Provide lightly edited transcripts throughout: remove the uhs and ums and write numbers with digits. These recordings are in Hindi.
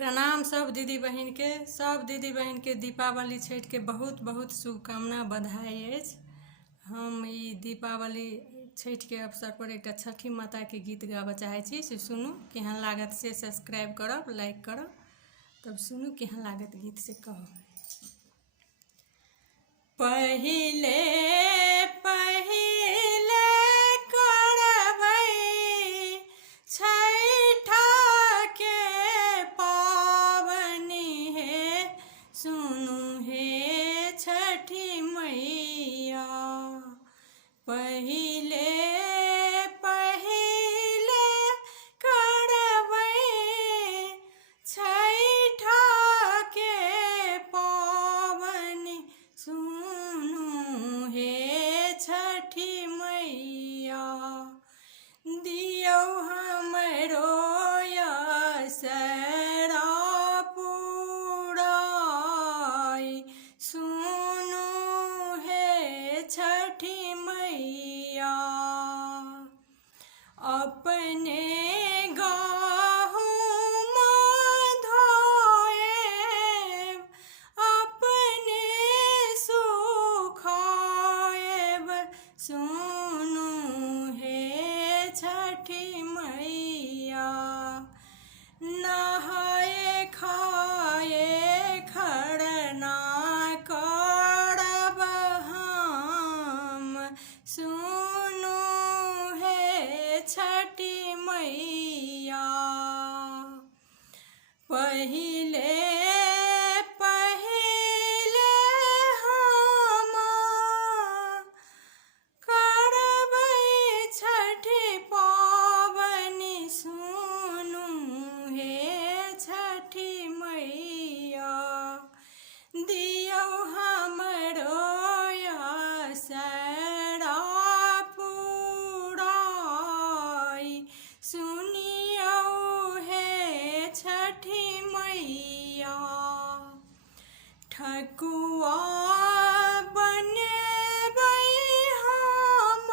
प्रणाम सब दीदी बहन के दीपावली छठ के बहुत बहुत शुभकामना बधाई अछि। हम ई दीपावली छठ के अवसर पर एक छठी माता के गीत गाबऽ चाहै छी, से सुनू केहन लागत, से सब्सक्राइब करब, लाइक करब, तब सुनू केहन लागत गीत से कहब। पहिले पहिले करबै छठ के पाबनि हे, सुनू हे छठी मैया। पहिले पहिले करबै छठ के पाबनि, सुनू हे छठी मैया। दियौ हमरो असरा पुराई, सुनू हे छठी मैया। अपने गहूम धोएब, अपने सुखाएब, सुनू हे छठी मैया। नहाए खाए खरना करब हम, सुनू हे छठी मैया। पहिले पहिले हम करबै छठी पाबनि, सुनू हे छठी मैया। दियौ हमरो असरा पुराई, सुनियौ हे छठी मैया। ठकुआ बनेबै हम,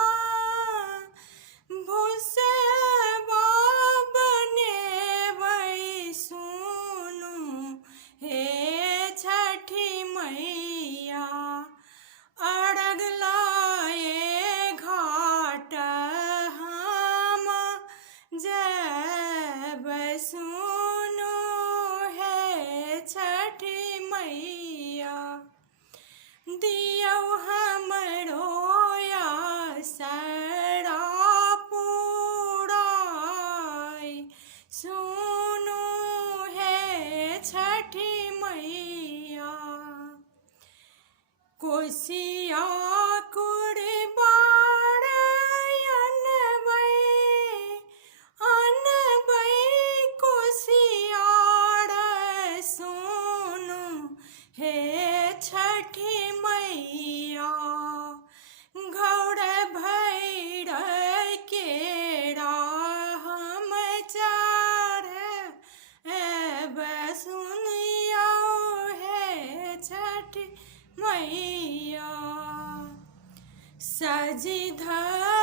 भुसबा बनेबै, सुनू हे छठी मैया। अरग लाए घाट हम जैबै, सुनू हे छठी मैया। दियौ हमरो असरा पुराई, सुनू हे छठी मैया। कोसिया कुरबार अनबै कोसियार, सुनू हे छठी मैया। घौर भैर केरा हम चढ़ब, सुनियौ हे छठी मैया। सजी धजी